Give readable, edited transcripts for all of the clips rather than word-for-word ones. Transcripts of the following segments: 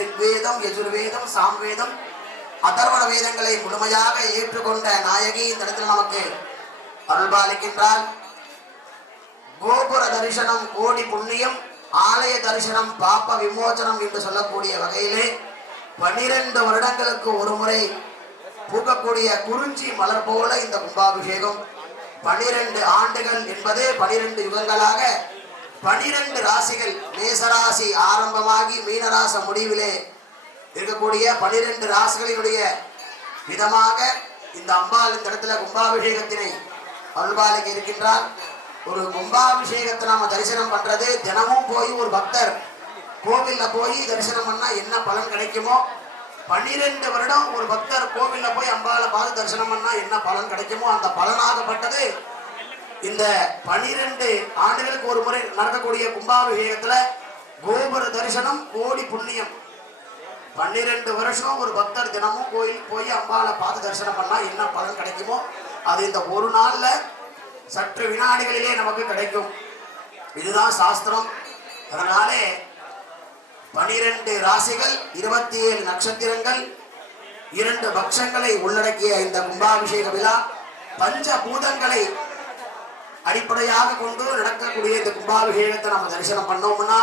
ரிக்வேதம், யஜுர்வேதம், சாம்வேதம், அதர்வண வேதங்களை முழுமையாக ஏற்றுக்கொண்ட நாயகி இந்த இடத்தில் நமக்கு அருள்பாலிக்கின்றார். கோபுர தரிசனம் கோடி புண்ணியம், ஆலய தரிசனம் பாப்ப விமோசனம் என்று சொல்லக்கூடிய வகையிலே 12 வருடங்களுக்கு ஒரு முறை பூக்கக்கூடிய குறிஞ்சி மலர் போல இந்த கும்பாபிஷேகம். 12 ஆண்டுகள் என்பது 12 யுகங்களாக 12 ராசிகள், மேசராசி ஆரம்பமாகி மீனராச முடிவிலே இருக்கக்கூடிய 12 ராசிகளினுடைய விதமாக இந்த அம்பாள் இந்த இடத்துல கும்பாபிஷேகத்தினை அருள்பாலிக்க இருக்கின்றார். ஒரு கும்பாபிஷேகத்தை நாம தரிசனம் பண்றது, தினமும் போய் ஒரு பக்தர் கோவில்ல போய் தரிசனம் பண்ணா என்ன பலன் கிடைக்குமோ, 12 வருடம் ஒரு பக்தர் கோவில்ல போய் அம்பாளை பார்த்து தரிசனம் பண்ணா என்ன பலன் கிடைக்குமோ அந்த பலனாகப்பட்டது இந்த 12 ஆண்டுகளுக்கு ஒரு முறை நடக்கக்கூடிய கும்பாபிஷேகத்துல கோபுர தரிசனம் கோடி புண்ணியம். 12 வருஷம் ஒரு பக்தர் தினமும் கோயில் போய் அம்பாளை பார்த்து தரிசனம் பண்ணா என்ன பலன் கிடைக்குமோ அது இந்த ஒரு நாள்ல சற்று வினாடிகளிலே நமக்கு கிடைக்கும். இதுதான் சாஸ்திரம். அதனாலே 12 ராசிகள், 27 நட்சத்திரங்கள், 2 பக்ஷங்களை உள்ளடக்கிய இந்த கும்பாபிஷேக விழா பஞ்சபூதங்களை அடிப்படையாக கொண்டு நடக்கக்கூடிய இந்த கும்பாபிஷேகத்தை நம்ம தரிசனம் பண்ணோம்னா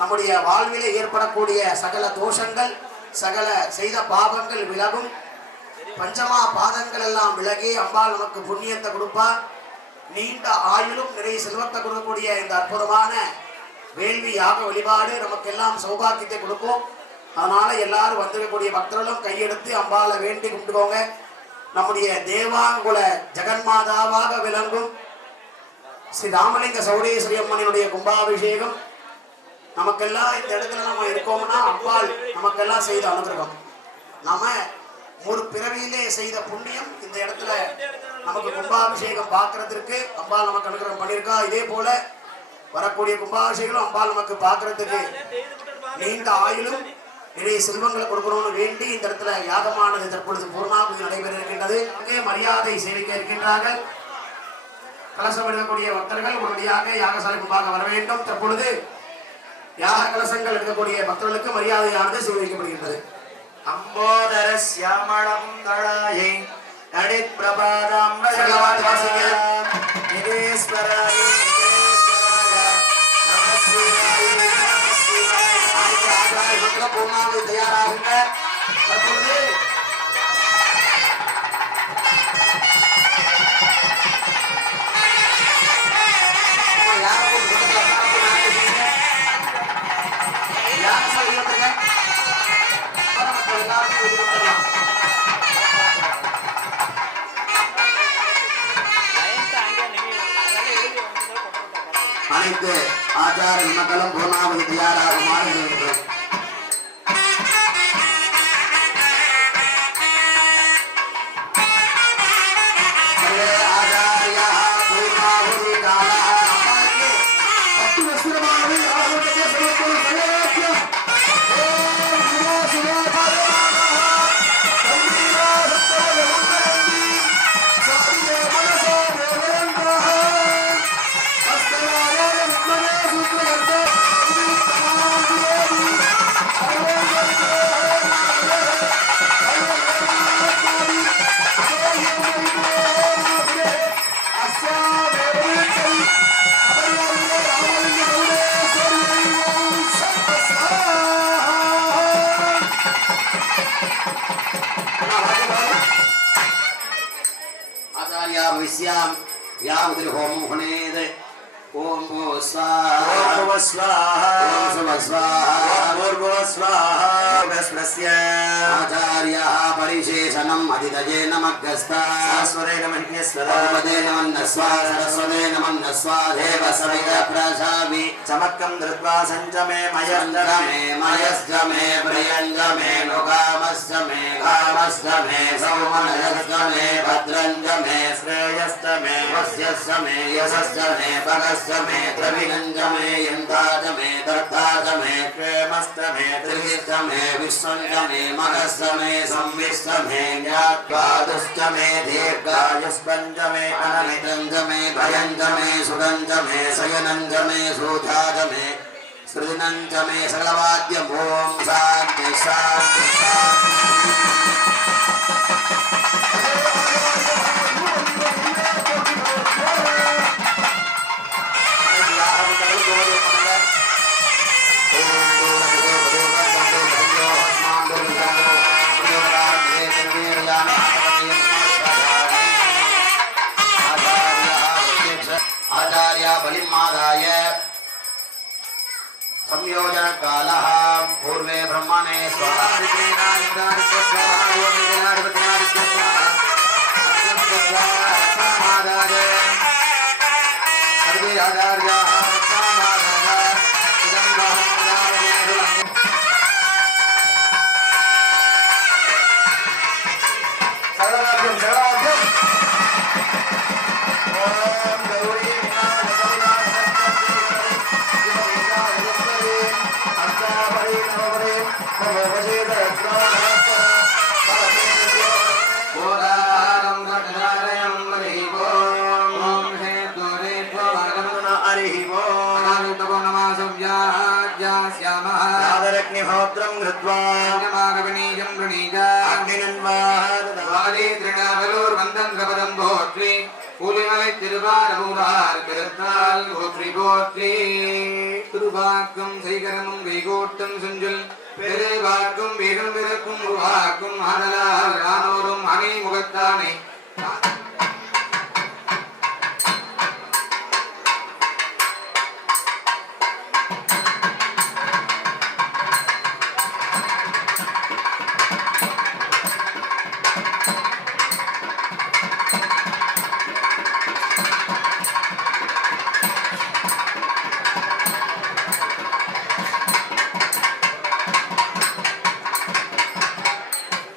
நம்முடைய வாழ்விலே ஏற்படக்கூடிய சகல தோஷங்கள் சகல செய்த பாவங்கள் விலகும். பஞ்சமா பாதங்கள் எல்லாம் விலகி அம்பாள் நமக்கு புண்ணியத்தை கொடுப்பா. நீண்ட ஆயுளும் நிறைய செல்வத்தை கொடுக்கக்கூடிய இந்த அற்புதமான வேள்வி யாக வழிபாடு நமக்கெல்லாம் சௌபாக்கியத்தை கொடுக்கும். அதனால எல்லாரும் வந்திருக்கக்கூடிய பக்தர்களும் கையெடுத்து அம்பாளை வேண்டி கும்பிட்டுக்கோங்க. நம்முடைய தேவாங்குல ஜெகன்மாதாவாக விளங்கும் ஸ்ரீ ராமலிங்க சௌடேஸ்வரி அம்மனுடைய கும்பாபிஷேகம் நமக்கெல்லாம் இந்த இடத்துல நம்ம இருக்கோம்னா அம்பாள் நமக்கெல்லாம் செய்த அனுகிரகம். நம்ம ஒரு பிறவியிலே செய்த புண்ணியம் இந்த இடத்துல நமக்கு கும்பாபிஷேகம் பார்க்கறதுக்கு அம்பாள் நமக்கு அனுகிரகம் பண்ணியிருக்கா. இதே போல வரக்கூடிய கும்பாபிஷேகம் அம்பாள் நமக்கு பார்க்கறதுக்கு நீண்ட ஆயுளும் நிறைய செல்வங்களை கொடுக்கணும்னு வேண்டி இந்த இடத்துல யாகமானது தற்பொழுது பூர்ணாகுதி நடைபெற இருக்கின்றது. மரியாதை சேவிக்க இருக்கின்றார்கள். கலசம் எடுக்கக்கூடிய பக்தர்கள் உடனடியாக யாகசாலை முன்பாக வர வேண்டும். தற்பொழுது யாக கலசங்கள் எடுக்கக்கூடிய பக்தர்களுக்கு மரியாதையானது சேவிக்கப்படுகின்றது. அம்போதர சியாமளம் தளாயை நடித் பிரபாதம் தயாராகுங்க. தற்பொழுது அனைத்து ஆச்சார மக்களும் பூர்ணாவதி தயாராகுமாறு இருக்கிறது. विश्याम यावद् होमो हुनेद ओम भो स्वाहा ओम भो स्वाहा ओम भो स्वाहा ओम भो स्वाहा वस्मस्य आचार्यः परिशेषणम् अधिदजेन मग्गस्ता सरस्वतेन मन्यस्वदा पदेन मन्नस्वा सरस्वतेन मन्नस्वा देव सवित प्रशामि चमक्कं धृत्वा सञ्चमे मयश्चमे प्रियञ्चमे नुकामश्चमे कामश्चमे सौमनश्चमे भद्रञ्चमे श्रेयश्चमे वस्यश्चमे यशश्चमे पगश्चमे द्रविणञ्चमे यन्ताचमे दत्ताचमे क्षेमश्चमे त्रिविश्चमे विश्वञ्चमे मगश्चमे संविश्चमे ज्ञात्वादुश्चमे दीर्घायुष्पञ्चमे अननितञ्चमे भयञ्चमे सुगञ्चमे शयनञ्चमे सूधाचमे श्रुतिनञ्चमे सकलवाद्यं ॐ शान्ति शान्ति बलिमादाय संयोजन कालः पूर्वे ब्रह्मणे अग्निहोत्रं कृत्वा अग्निनादं வாலி திருநாவலூர் வந்தன் கபதம் போற்றி புலிமலை திருவாரூரார் பெருத்தால் போற்றி போற்றி திருவாக்கும் செய்கரமும் கைகோட்டும் செஞ்சொல் பெருவாக்கும் வீகம் பிறக்கும் உருவாக்கும் ஆடலால் ஆனோரும் அணை முகத்தானே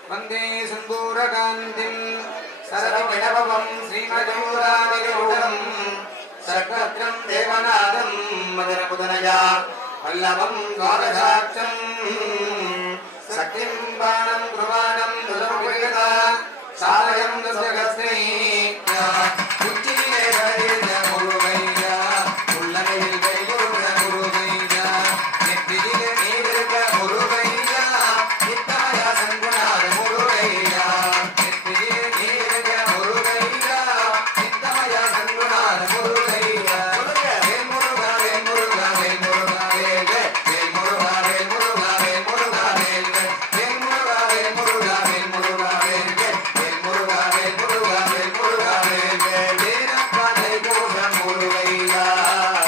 வந்தே சம்பூரகாந்திம் சரவிடபவம் ஸ்ரீமஜூராதிரூடம் சர்க்கத்ரம் தேவநாதம் மதனபுதனயா வல்லபம் துவாரசாட்சம் சக்திம் பாணம் பிரவாணம் துலமுகிதா சாலயம் தஸ்யகஸ்தை உச்சியிலே வரிந்த முருகையா உள்ளமையில் கையுறுக முருகையா நெற்றியிலே நீருக முருகையா நித்தமயா சங்குணார முருகையா நெற்றியிலே நீருக முருகையா நித்தமயா சங்குணார முருகையா வேல் முருகா வேல் முருகா வேல் முருகா வேல் வேல் முருகா வேல் முருகா வேல் முருகா வேல் வேல் முருகா வேல் முருகா வேல் முருகா வேல் வேல் முருகா வேல் முருகா வேல் முருகா வேல் வேல் வீரப்பனை கோஷம் முருகையா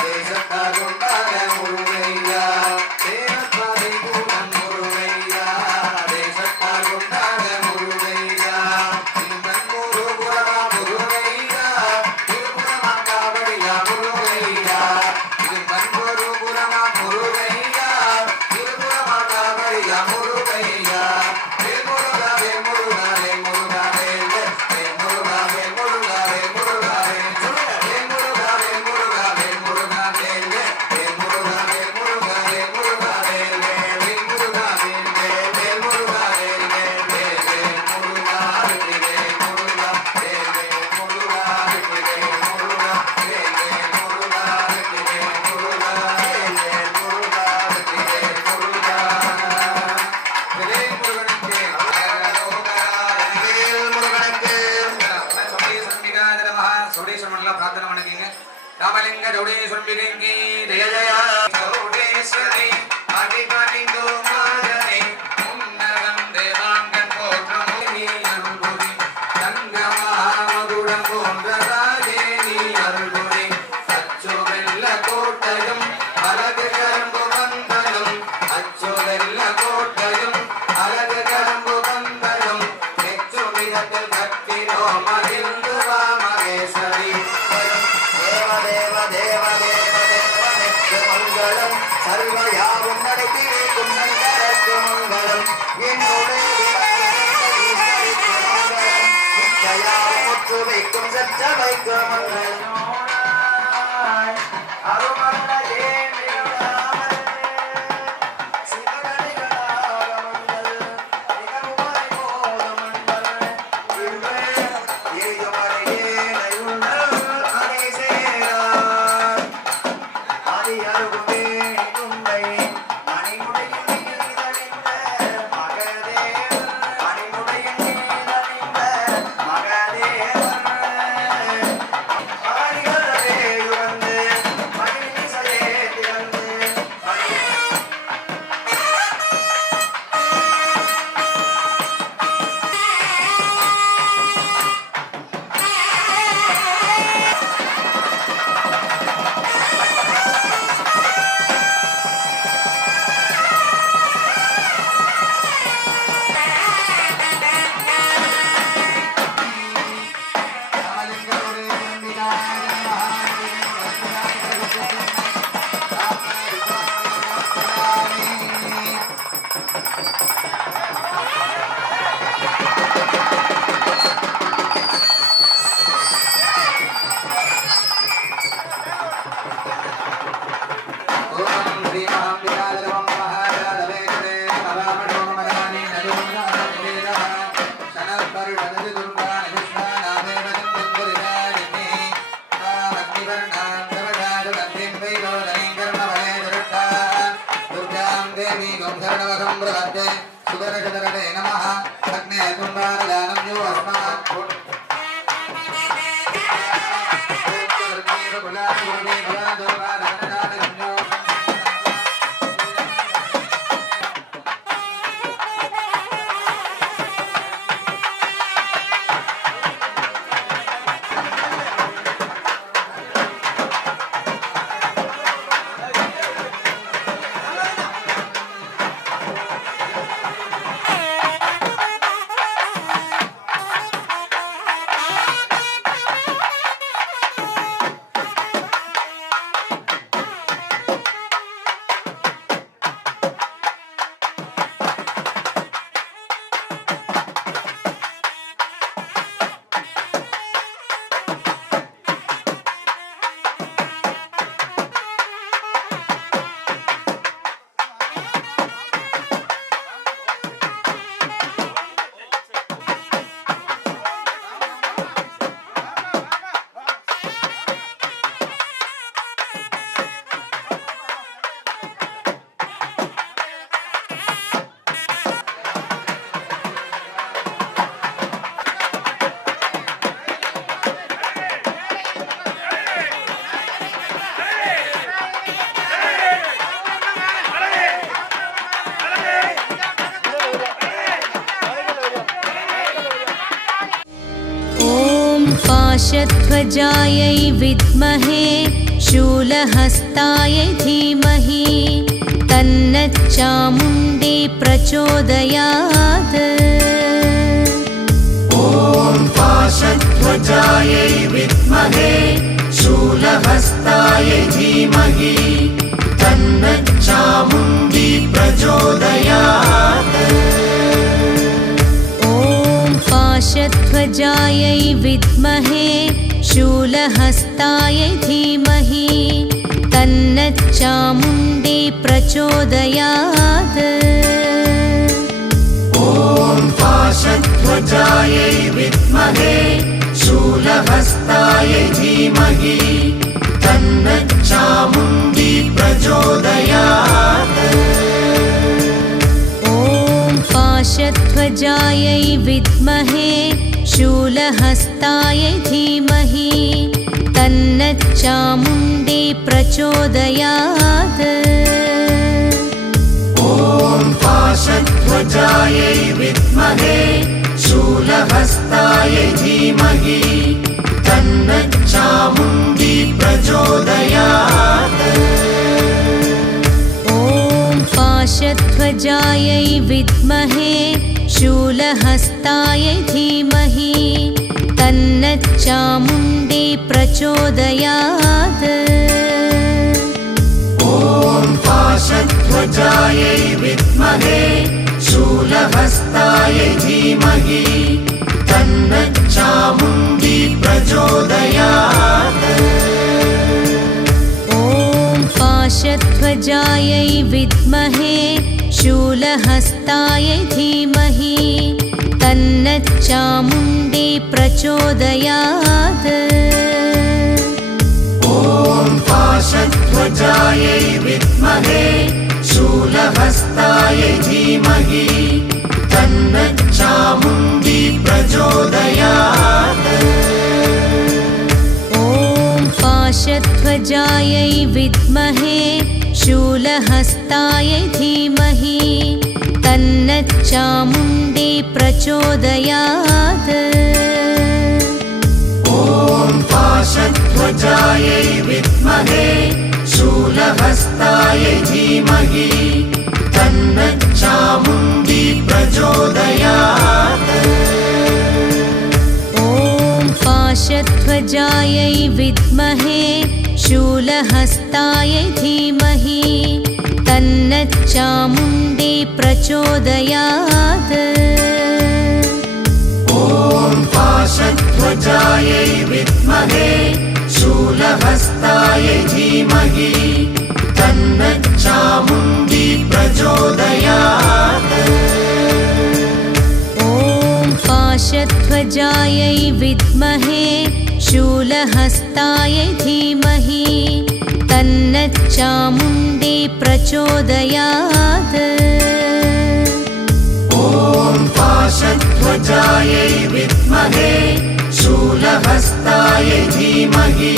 தேசத்தார் உண்டாக முருகையா தேவப்பனை கூடம் முருகையா தேசத்தார் உண்டாக முருகையா இன்பன் முருகுரமா முருகையா திருபுரமா காவடியா முருகையா இன்பன் முருகுரமா முருகையா திருபுரமா காவடியா முருகையா வேல் முருகா வேல் முருகா வேல் முருகா வேல் வேல் முருகா வேல் முருகா வேல் முருகா வேல் வேல் முருகா வேல் முருகா வேல் முருகா வேல் வேல் முருகா வேல் முருகா வேல் முருகா வேல் வேல் முருகா வேல் வேல் முருகா வேல் வேல் முருகா வெற்றி வேல் முருகா வேல் முருகா வெற்றி வேல் முருகா வேல் முருகா வெற்றி வேல் முருகா வேல் முருகா வெற்றி வேல் முருகா வேல் முருகனுக்கு வேல் முருகனுக்கு சோடேஸ்வரம்பிகாய நமஹ சோடேஸ்வரமல்ல பிரார்த்தனை பண்ணிக்கங்க ராமலிங்க சோடேஸ்வரம்பிகைக்கு ஜெய ஜெய சோடேஸ்வரி அடிபணிந்தோ மாதனே உன்னதம் தேவாங்கன் போற்றும் நீ அருள்புரி தங்கமாமகுடம் போன்ற ராஜே நீ அருள்புரி அச்சோ வெள்ள கோட்டையும் அழகு கரும்பு வந்தலும் அச்சோ வெள்ள கோட்டையும் அழகு கரும்பு வந்தலும் நெச்சு விதத்தில் கட்டினோ மகிழ்ந்து வா மகேஸ்வரி தேவ தேவ தேவ தேவ தேவ நெற்று மங்களம் சர்வ யாவும் நடத்தி வைக்கும் சங்கரத்து மங்களம் என்னுடைய ஈஸ்வரிக்கு மங்களம் நிச்சயாவும் முற்று வைக்கும் சற்றவைக்கு மங்களம் அருமருளையே நிகழாமல் சிவகணிகளாகமங்கள் நிகழ்வாய் போதமங்கள் இருவே எய்துமறையே நையுண்டல் அணை சேரார் ஆதி அருகுமே கும்பை மணிமுடையின் நீதணிந்த மகதேவன் மணிமுடையின் நீதணிந்த மகதேவன் ஆடிகளே உறந்து மகிழ்ச்சியே திறந்து पाशध्वजायै विद्महे शूलहस्तायै धीमहि तन्नच्चामुण्डी प्रचोदयात्। ॐ पाशध्वजायै विद्महे शूलहस्तायै धीमहि तन्नच्चामुण्डी प्रचोदयात्। ॐ पाशध्वजायै विद्महे शूलहस्तायै धीमहि तन्नच्चामुण्डी प्रचोदयात्। ॐ पाशध्वजायै विद्महे शूलहस्तायै धीमहि तन्नच्चामुण्डी प्रचोदयात्। ॐ पाशध्वजायै विद्महे शूलहस्तायै धीमहि तन्नच्चामुण्डी प्रचोदयात्। ॐ पाशध्वजायै विद्महे शूलहस्तायै धीमहि तन्नच्चामुण्डी प्रचोदयात्। ॐ पाशध्वजायै विद्महे शूलहस्तायै धीमहि तन्नच्चामुण्डी प्रचोदयात्। ॐ पाशध्वजायै विद्महे शूलहस्तायै धीमहि तन्नच्चामुण्डी प्रचोदयात्। ॐ पाशध्वजायै विद्महे शूलहस्तायै धीमहि तन्नच्चामुण्डी प्रचोदयात्। ॐ पाशध्वजायै विद्महे शूलहस्तायै धीमहि तन्नच्चामुण्डी प्रचोदयात्। ॐ पाशध्वजायै विद्महे शूलहस्तायै धीमहि तन्नच्चामुण्डी प्रचोदयात्। ॐ पाशध्वजायै विद्महे शूलहस्तायै धीमहि तन्नच्चामुण्डी प्रचोदयात्। ॐ पाशध्वजायै विद्महे शूलहस्तायै धीमहि तन्नच्चामुण्डी प्रचोदयात्। ॐ पाशध्वजायै विद्महे शूलहस्तायै धीमहि तन्नच्चामुण्डी प्रचोदयात्। ॐ पाशध्वजायै विद्महे शूलहस्तायै धीमहि तन्नच्चामुण्डी प्रचोदयात्। ॐ पाशध्वजायै विद्महे शूलहस्तायै धीमहि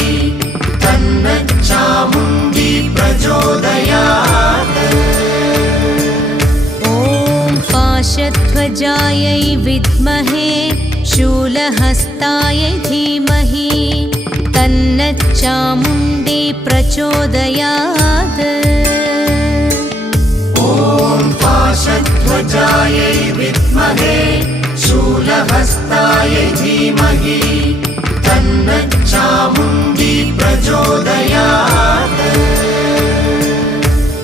तन्नच्चामुण्डी प्रचोदयात्। ॐ पाशध्वजायै विद्महे शूलहस्तायै धीमहि तन्नच्चामुण्डी प्रचोदयात्। ॐ पाशध्वजायै विद्महे शूलहस्तायै धीमहि तन्नच्चामुण्डी प्रचोदयात्।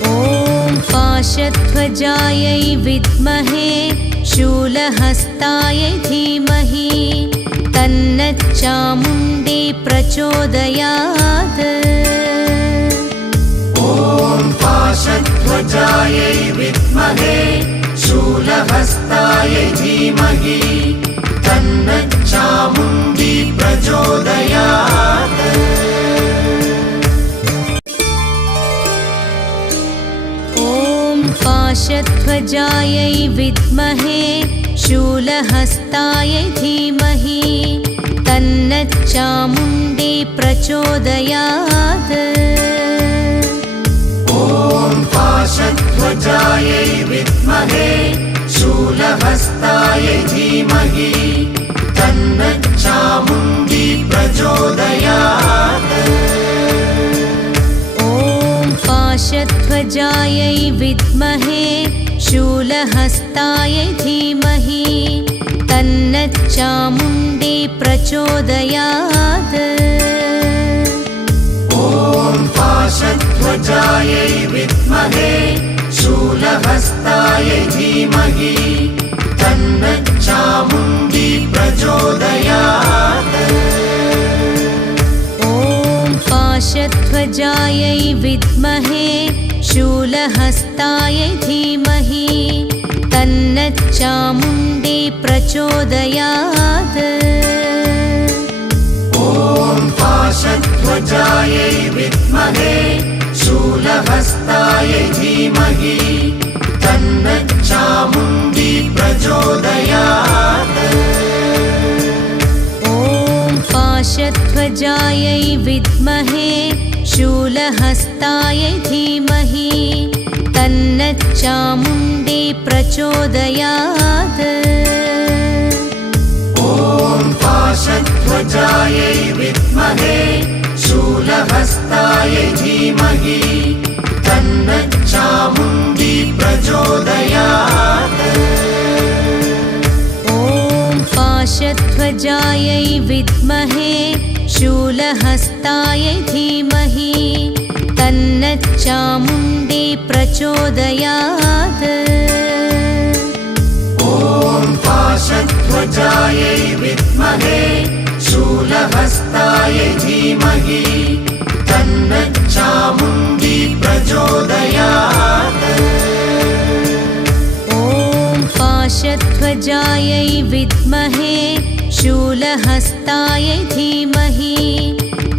ॐ पाशध्वजायै विद्महे शूलहस्तायै धीमहि तन्नच्चामुण्डी प्रचोदयात्। ॐ पाशध्वजायै विद्महे शूलहस्तायै धीमहि तन्नच्चामुण्डी प्रचोदयात्। ॐ पाशध्वजायै विद्महे शूलहस्तायै धीमहि तन्नच्चामुण्डी प्रचोदयात्। ॐ पाशध्वजायै विद्महे शूलहस्तायै धीमहि तन्नच्चामुण्डी शूलहस्तायै धीमहि तन्नच्चामुण्डी प्रचोदयात्। ॐ पाशध्वजायै विद्महे शूलहस्तायै धीमहि तन्नच्चामुण्डी प्रचोदयात्। ॐ पाशध्वजायै विद्महे शूलहस्तायै धीमहि तन्नच्चामुण्डी प्रचोदयात्। ॐ पाशध्वजायै विद्महे शूलहस्तायै धीमहि तन्नच्चामुण्डी प्रचोदयात्। ॐ पाशध्वजायै विद्महे शूलहस्तायै धीमहि तन्नच्चामुण्डी प्रचोदयात्। ॐ पाशध्वजायै विद्महे शूलहस्तायै धीमहि तन्नच्चामुण्डी प्रचोदयात्। ॐ पाशध्वजायै विद्महे शूलहस्तायै धीमहि तन्नच्चामुण्डी प्रचोदयात्। ॐ पाशध्वजायै विद्महे शूलहस्तायै धीमहि तन्नच्चामुण्डी प्रचोदयात्। ॐ पाशध्वजायै विद्महे शूलहस्तायै धीमहि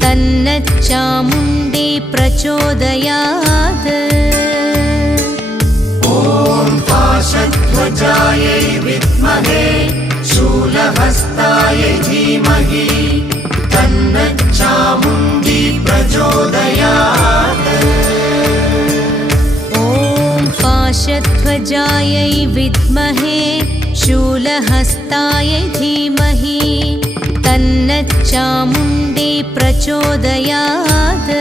तन्नच्चामुण्डी प्रचोदयात्। ॐ पाशध्वजायै विद्महे शूलहस्तायै धीमहि तन्नच्चामुण्डी प्रचोदयात्। ॐ पाशध्वजायै विद्महे शूलहस्तायै धीमहि तन्नच्चामुण्डी प्रचोदयात्।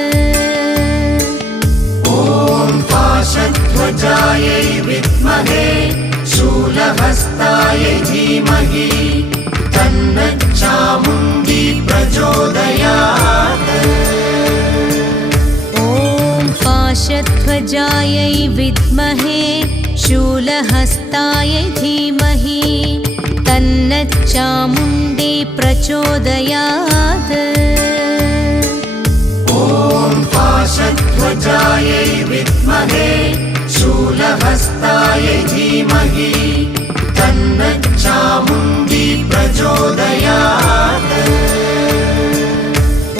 ॐ पाशध्वजायै विद्महे शूलहस्तायै धीमहि तन्नच्चामुण्डी प्रचोदयात्। ॐ पाशध्वजायै विद्महे शूलहस्तायै धीमहि तन्नच्चामुण्डी प्रचोदयात्। ॐ पाशध्वजायै विद्महे शूलहस्तायै धीमहि तन्नच्चामुण्डी प्रचोदयात्।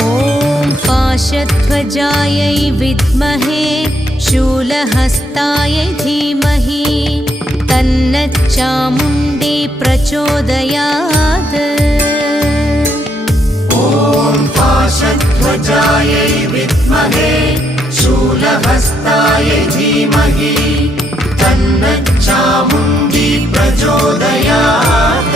ॐ पाशध्वजायै विद्महे शूलहस्तायै धीमहि तन्नच्चामुण्डी प्रचोदयात्। ॐ पाशध्वजायै विद्महे शूलहस्तायै धीमहि तन्नच्चामुण्डी प्रचोदयात्।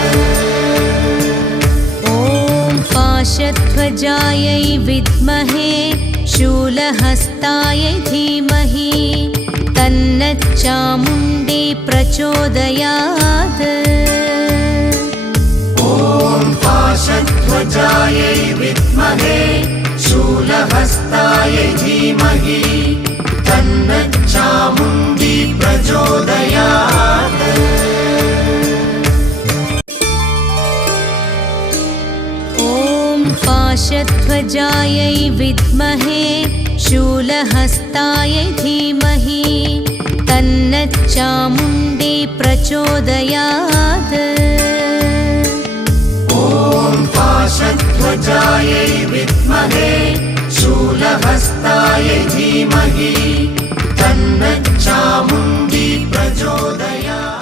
ॐ पाशध्वजायै विद्महे शूलहस्तायै धीमहि तन्नच्चामुण्डी प्रचोदयात्। ॐ पाशध्वजायै विद्महे शूलहस्तायै धीमहि तन्नच्चामुण्डी प्रचोदयात्। ॐ पाशध्वजायै विद्महे शूलहस्तायै धीमहि तन्नच्चामुण्डी प्रचोदयात्। ॐ पाशध्वजायै विद्महे शूलहस्तायै धीमहि तन्नच्चामुण्डी प्रचोदयात्।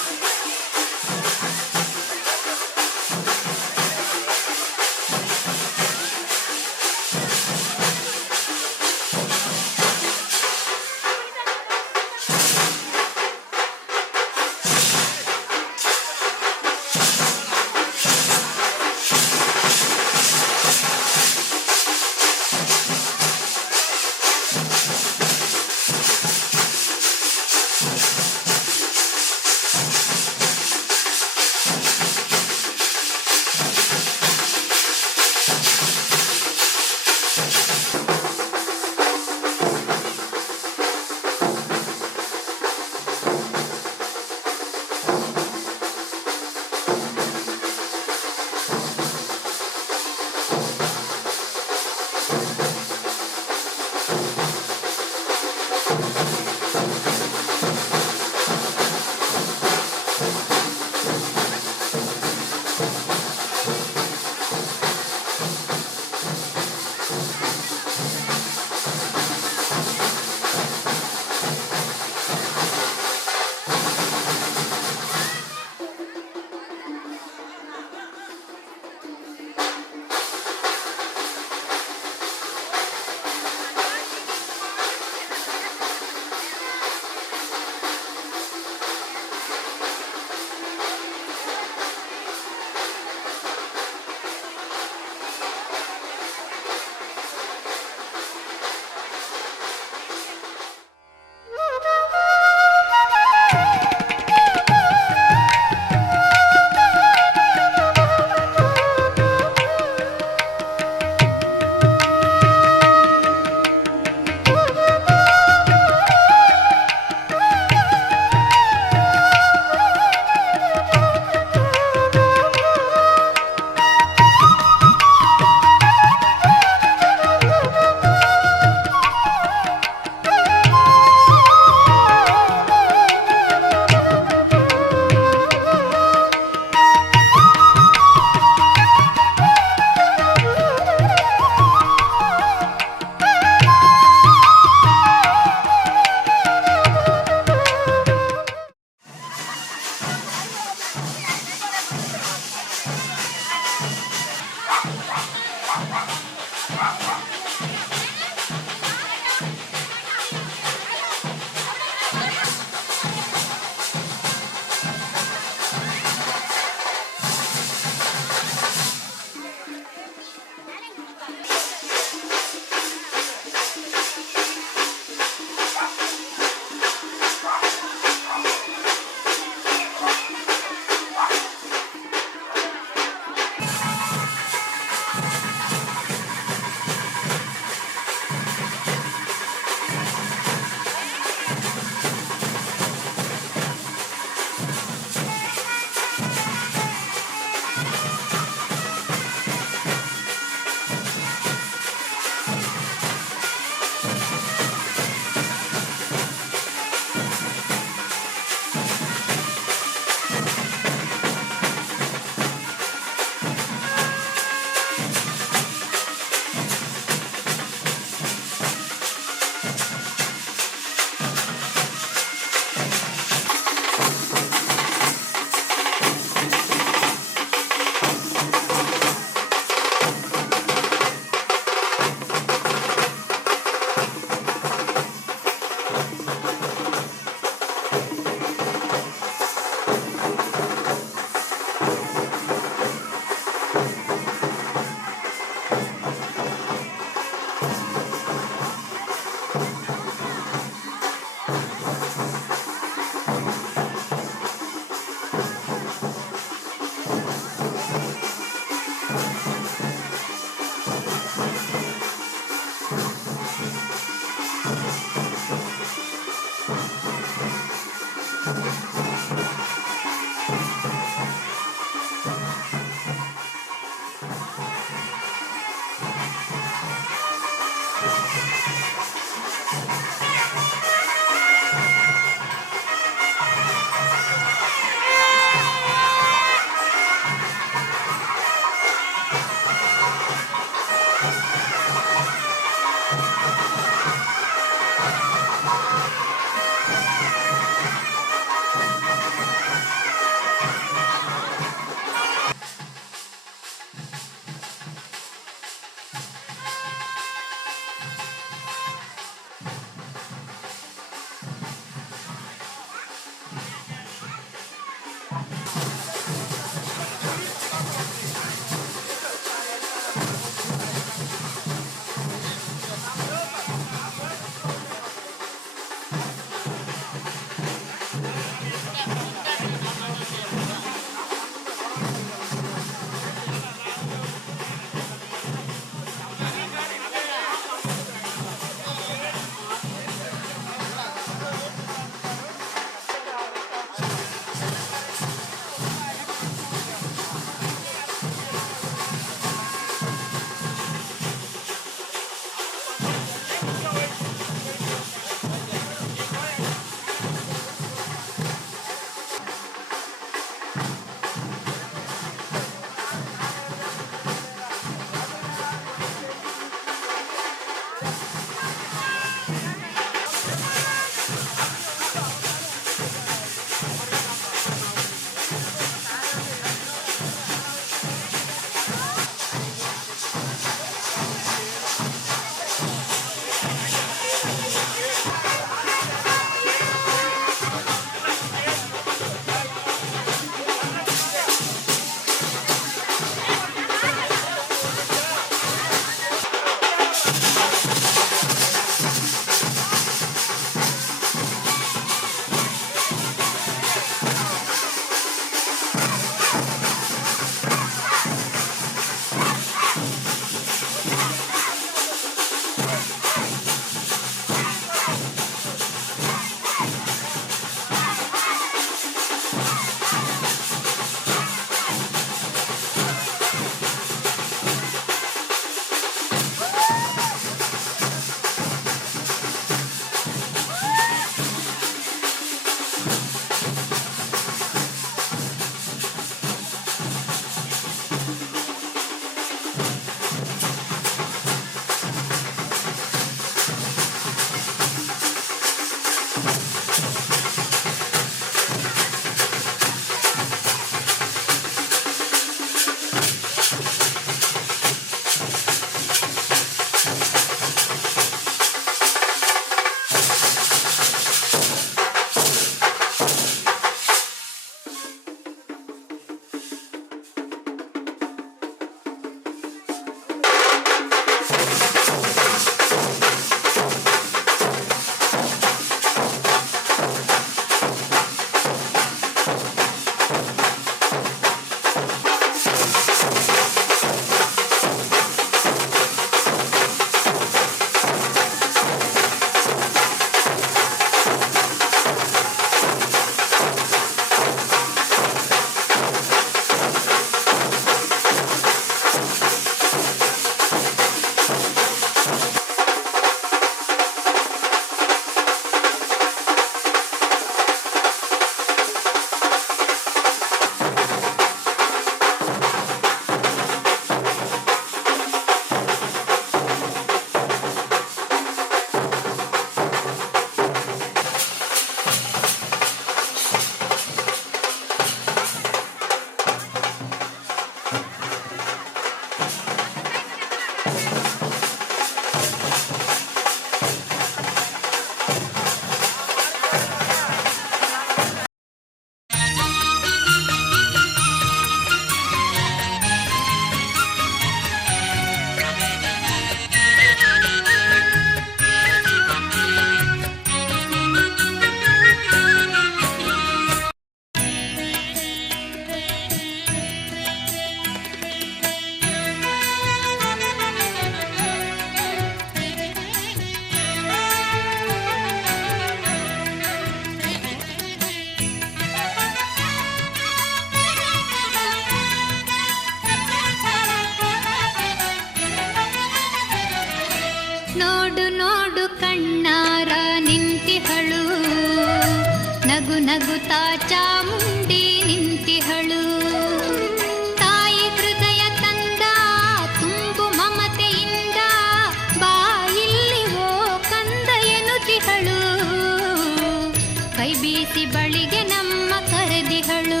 ಕೈ ಬೀಸಿ ಬಳಿಗೆ ನಮ್ಮ ಕರೆದಿಹಳು.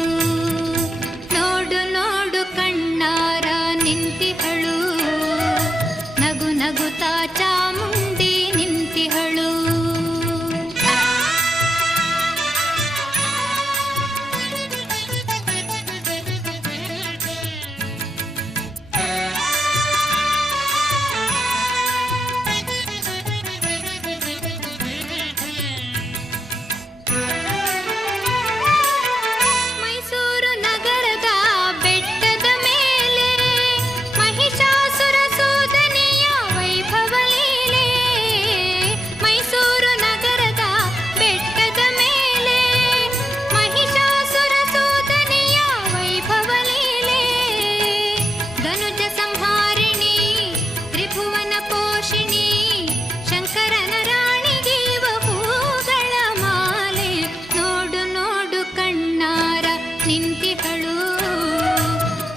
ನೋಡು ನೋಡು ಕಣ್ಣಾರ ನಿಂತಿಹಳು, ನಗು ನಗುತ್ತಾ ಚಾಮುಂಡಿ ನಿಂತಿಹಳು. ಮೈಸೂರು ನಗರದ ಬೆಟ್ಟದ ಮೇಲೆ ಮಹಿಷಾಸುರ ಸೂದನೆಯ ವೈಭವ ಲೀಲೆ. ಮೈಸೂರು ನಗರದ ಬೆಟ್ಟದ ಮೇಲೆ ಮಹಿಷಾಸುರ ಸೂದನೆಯ ವೈಭವ ಲೀಲೆ. ಧನುಜ ಸಂಹಾರಿಣಿ ತ್ರಿಭುವನ ಪೋಷಿಣಿ ಶಂಕರನ ರಾಣಿಗೀವ ಹೂಗಳ ಮಾಲೆ. ನೋಡು ನೋಡು ಕಣ್ಣಾರ ನಿಂತಿಹಳು,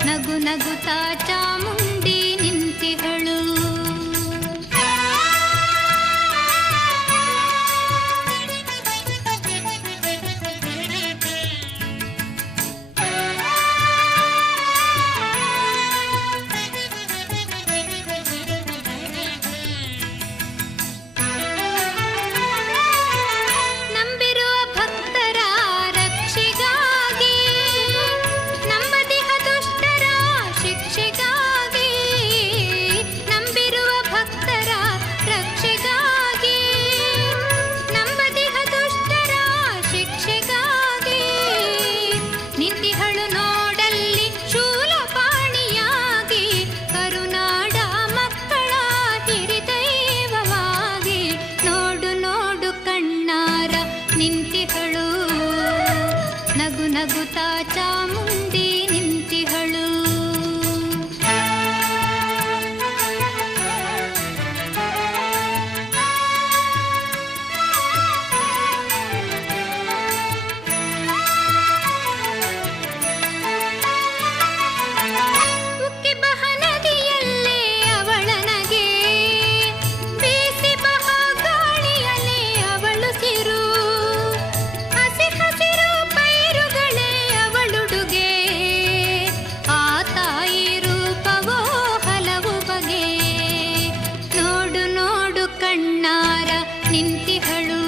ನಗು ನಗುತ್ತಾ ಚಾಮುಂಡಿ ನಿಂತಿಹಳು. ನಂಬಿರುವ ಭಕ್ತರ ರಕ್ಷೆಗಾಗಿ, ನಂಬದಿಹ ದುಷ್ಟರ ಶಿಕ್ಷೆಗಾಗಿ. ನಂಬಿರುವ ಭಕ್ತರ ರಕ್ಷೆಗಾಗಿ, ನಂಬದಿಹ ದುಷ್ಟರ ಶಿಕ್ಷೆಗಾಗಿ. ನಿಂತಿಹಳು ನೋಡಲ್ಲಿ ಶೂಲಪಾಣಿಯಾಗಿ, ಕರುನಾಡ ಮಕ್ಕಳ ಹಿರಿದೈವವಾಗಿ. ನೋಡು ನೋಡು ಕಣ್ಣಾರ ನಿಂತಿಹಳು, ನಗು ನಗುತ್ತಾ ಚಾಮುಂಡಿ ನಿಂತಿಹಳು. ಉಕ್ಕಿ ಬಹ ನದಿಯಲ್ಲೇ ಅವಳ ನಗೆ, ಬೀಸಿ ಬಹ ಗಾಳಿಯಲ್ಲೇ ಅವಳು ಸಿರು. ಹಸಿ ಹಸಿರು ಪೈರುಗಳೇ ಅವಳುಡುಗೆ, ಆ ತಾಯಿ ರೂಪವೋ ಹಲವು ಬಗೆ. ನೋಡು ನೋಡು ಕಣ್ಣಾರ ನಿಂತಿಹಳು,